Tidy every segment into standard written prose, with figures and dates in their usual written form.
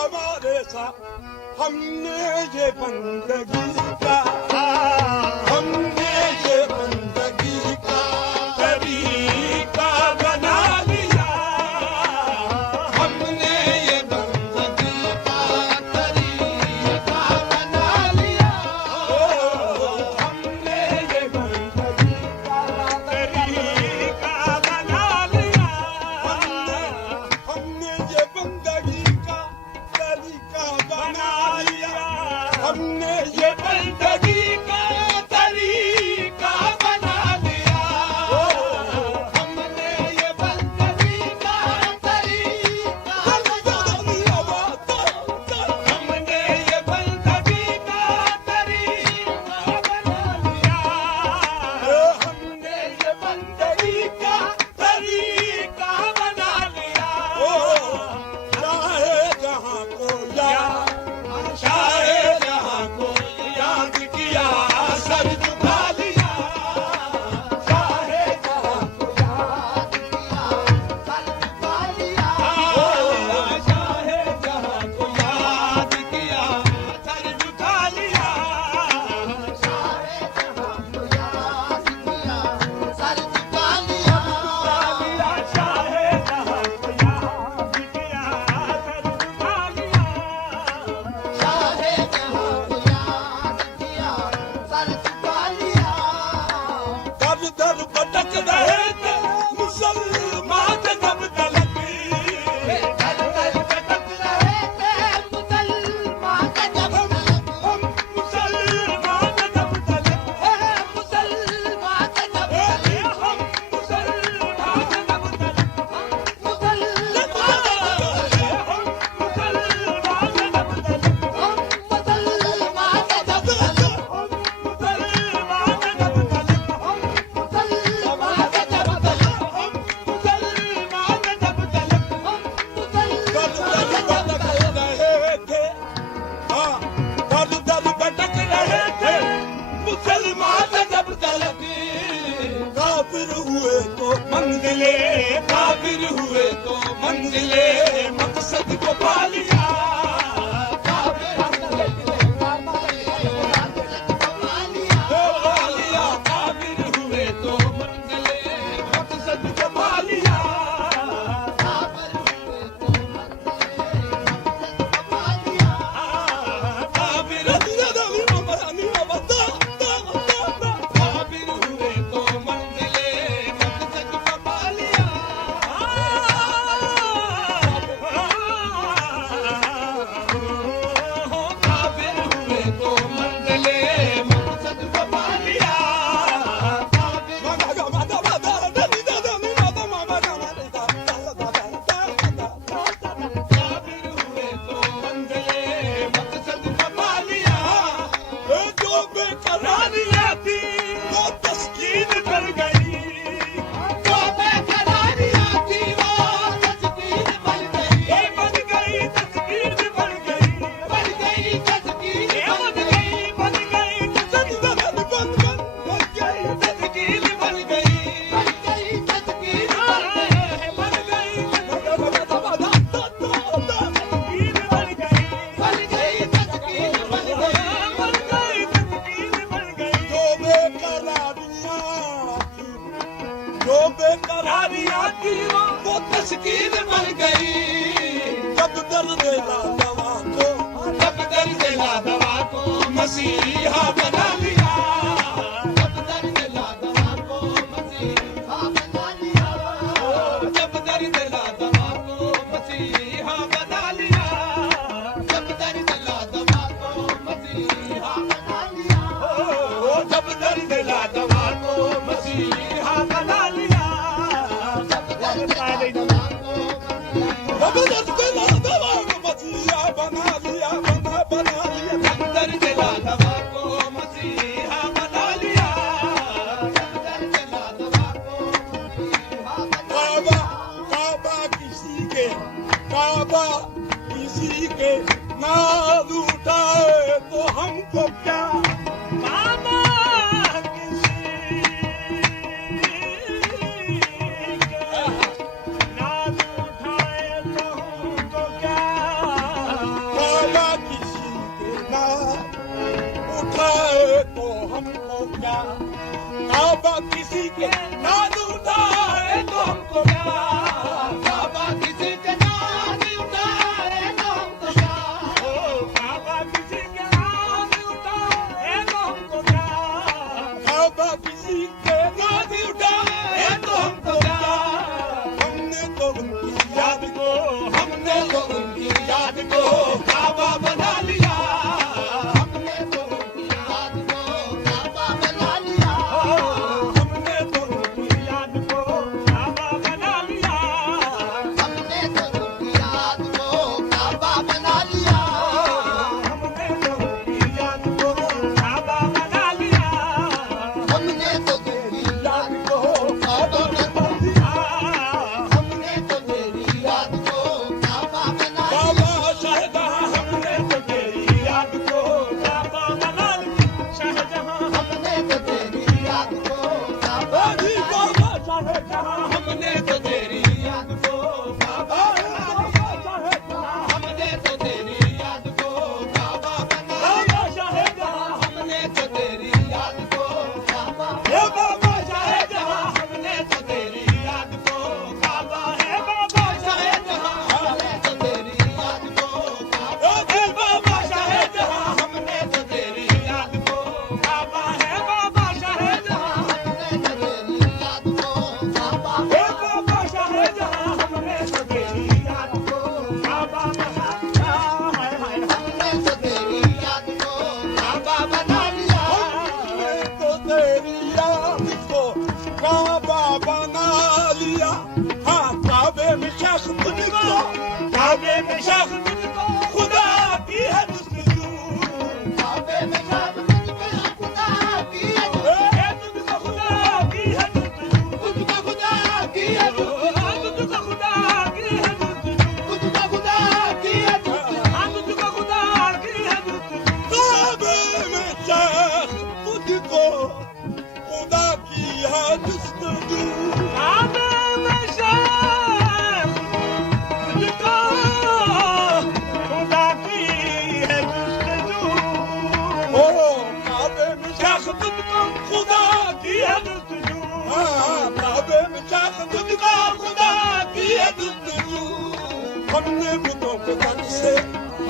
हमारे साथ हमने ये बंदगी का हमने ये बंदगी का तरीका बना लिया हमने ये बंदगी का तरीका बना लिया हमने ये बंदगी का तरीका बना लिया हमने ये बंदगी का तरीका बना लिया हमने ये बंदगी का तरीका बना लिया हमने ये बंदगी का तरीका बना लिया हमने ये बंदगी का तरीका बना लिया हमने ये बंदगी का तरीका बना लिया चाहे जहाँ को चाहे जहाँ को याद किया सर झुका लिया चाहे जहाँ को याद किया सर झुका लिया चाहे जहाँ को याद किया सर झुका लिया चाहे जहाँ को याद किया सर झुका लिया चाहे जहाँ को याद किया सर झुका लिया चाहे जहाँ को याद किया सर झुका लिया दर दर भटक रहे थे मुसलमान जब तलक दर दर भटक रहे थे मुसलमान जब तलक हम मुसलमान जब तलक मुसलमान जब तलक हम मुसलमान जब तलक काफिर हुए तो मंजिले काफिर हुए तो मंजिले मकसद को पा लिया काफिर हुए तो मंजिले मकसद को पा लिया जो बेकरारियां थी वो तस्कीर बन गई जब दर्द ला दवा को जब दर्द ला दवा को मसीहा बना लिया जब दर्द ला दवा को मसीहा बना लिया जब दर्द ला दवा को मसीहा बना लिया जब दर्द ला दवा को मसीहा बना लिया जब दर्द ला दवा को मसीहा बना लिया जब दर्द ला दवा को मसीहा बना लिया बना लिया जब दर्द ला दवा को मसीहा बना लिया जब दर्द ला दवा को मसीहा बना लिया काबा किसी के नाज उठाए तो हमको क्या काबा किसी के नाज उठाए तो हमको तो हमको क्या, काबा किसी के नाज उठाए तो हमको क्या, काबा किसी के नाज उठाए तो हमको क्या, ओ काबा किसी के नाज उठाए तो हमको क्या, काबा किसी के नाज उठाए तो हमको क्या, हमने तो उनकी याद को, हमने तो उनकी याद को काबा बना लिया, हमने तो उनकी याद को काबा बना लिया, हमने तो उनकी याद को काबा बना लिया, हमने तो उनकी याद को काबा बना लिया, हमने तो उनकी याद को काबा बना लिया, हमने तो तेरी याद को काबा बना लिया, हमने तो तेरी याद को काबा बना लिया, काबा शाहजहां हमने तो तेरी याद को काबा बना लिया, शाहजहां हमने तो तेरी याद को काबा बना लिया, शाहजहां हमने तो तेरी याद को काबा बना लिया, शाहजहां हमने तो तेरी याद को काबा बना लिया, शाहजहां हमने तो तेरी याद को काबा, हे बाबा शाहजहां हमने तो तेरी याद को काबा, हे बाबा शाहजहां हमने तो तेरी याद को काबा, हे बाबा शाहजहां हमने तो तेरी याद को काबा, हे बाबा शाहजहां हमने तो तेरी याद को काबा, हे बाबा शाहजहां हमने तो तेरी याद को काबा बना लिया, हाय हाय हमने तो तेरी याद को काबा बना लिया, हमने तो तेरी याद को काबा बना लिया, हाँ काबे में शख्स तुझको, काबे में शख्स तुझको खुदा की है जुस्तजू, काबे में शख्स तुझको खुदा की है जुस्तजू, तुझको खुदा की है जुस्तजू, तुझको खुदा की है जुस्तजू, तुझको खुदा की है जुस्तजू, तुझको खुदा की है जुस्तजू, हाँ तुझको खुदा की है जुस्तजू, काबे में शख्स तुझको खुदा की है जुस्तजू, काबे में शख्स तुझको खुदा की है जुस्तजू, ओ काबे में शख्स तुझको खुदा की है जुस्तजू, हाँ काबे में शख्स तुझको खुदा की है जुस्तजू, हमने बुतों के दर से,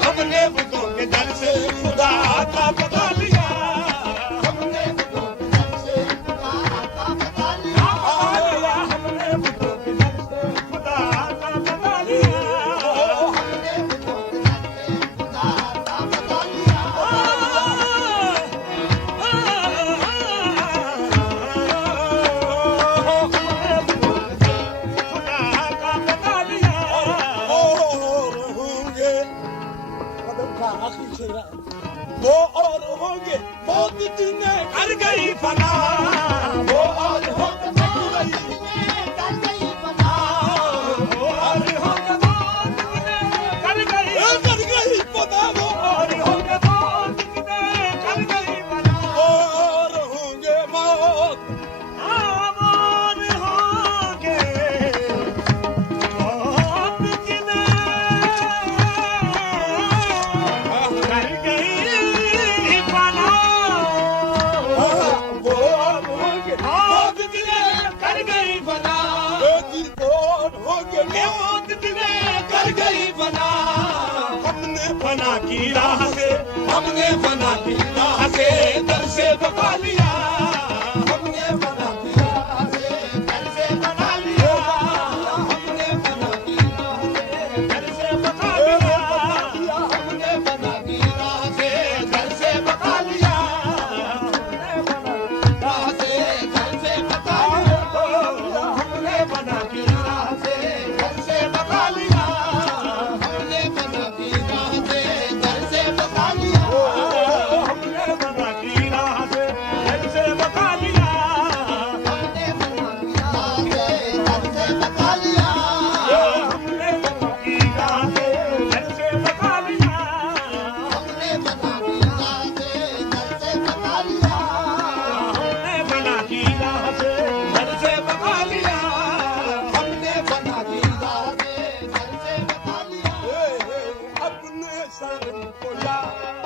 हमने बुतों के दर से खुदा का पता लिया, हमने बुतों के दर से खुदा का पता लिया, हमने बुतों के दर से खुदा का पता लिया, हमने बुतों के दर से खुदा का पता लिया, हमने बुतों के दर से खुदा का पता लिया, और होंगे कदम का आखिरी शेरा, वो और होंगे मौत जिन्हें कर गई फना, वो और होंगे मौत जिन्हें कर गई फना, वो और होंगे मौत जिन्हें कर गई फना, वो और होंगे मौत जिन्हें कर गई फना, और होंगे मौत, और होंगे मौत जिन्हें कर गई फना, वो और होंगे मौत जिन्हें कर गई फना, और होंगे मौत जिन्हें कर गई फना, हमने फना की राह से, हमने फना की राह से दर से बका लिया, हमने फना की राह से दर से बका लिया, हमने फना की राह से दर से बका लिया, हमने फना की राह से दर से बका लिया, हमने फना की राह से दर से बका लिया, हमने फना की राह से दर से बका लिया, हमने फना की राह से दर से बका लिया, हमने फना की राह से दर से बका लिया, हमने फना की राह से दर से बका लिया, हमने फना की राह से दर से बका लिया, हमने फना की राह से दर से बका लिया, हमने फना की राह से दर से बका लिया, हमने फना की राह से दर से बका लिया, अपने सर को याद